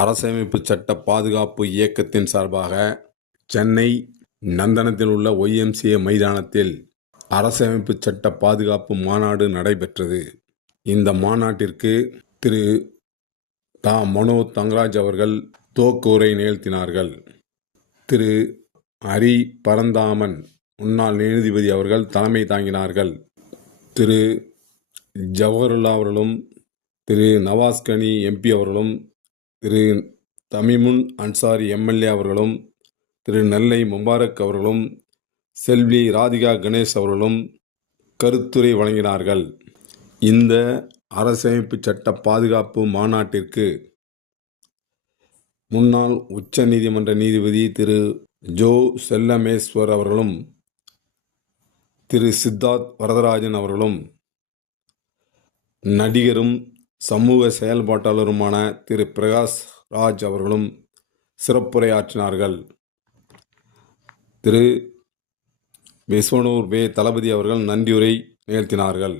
அரசமைப்பு சட்ட பாதுகாப்பு இயக்கத்தின் சார்பாக சென்னை நந்தனத்தில் உள்ள YMCA மைதானத்தில் அரசமைப்பு சட்ட பாதுகாப்பு மாநாடு நடைபெற்றது. இந்த மாநாட்டிற்கு திரு மனோஜ் தங்கராஜ் அவர்கள் துவக்க உரை நிகழ்த்தினார்கள். திரு ஹரி பரந்தாமன் முன்னாள் நீதிபதி அவர்கள் தலைமை தாங்கினார்கள். திரு ஜவஹருல்லா அவர்களும் திரு நவாஸ்கனி MP அவர்களும் திரு தமிமுன் அன்சாரி MLA அவர்களும் திரு நெல்லை முபாரக் அவர்களும் செல்வி ராதிகா கணேஷ் அவர்களும் கருத்துரை வழங்கினார்கள். இந்த அரசமைப்பு சட்ட பாதுகாப்பு மாநாட்டிற்கு முன்னாள் உச்ச நீதிமன்ற நீதிபதி திரு ஜோ செல்லமேஸ்வர் அவர்களும் திரு சித்தார்த் வரதராஜன் அவர்களும் நடிகரும் சமூக செயல்பாட்டாளருமான திரு பிரகாஷ் ராஜ் அவர்களும் சிறப்புரையாற்றினார்கள். திரு விஸ்வனூர் தளபதி அவர்கள் நன்றியுரை நிகழ்த்தினார்கள்.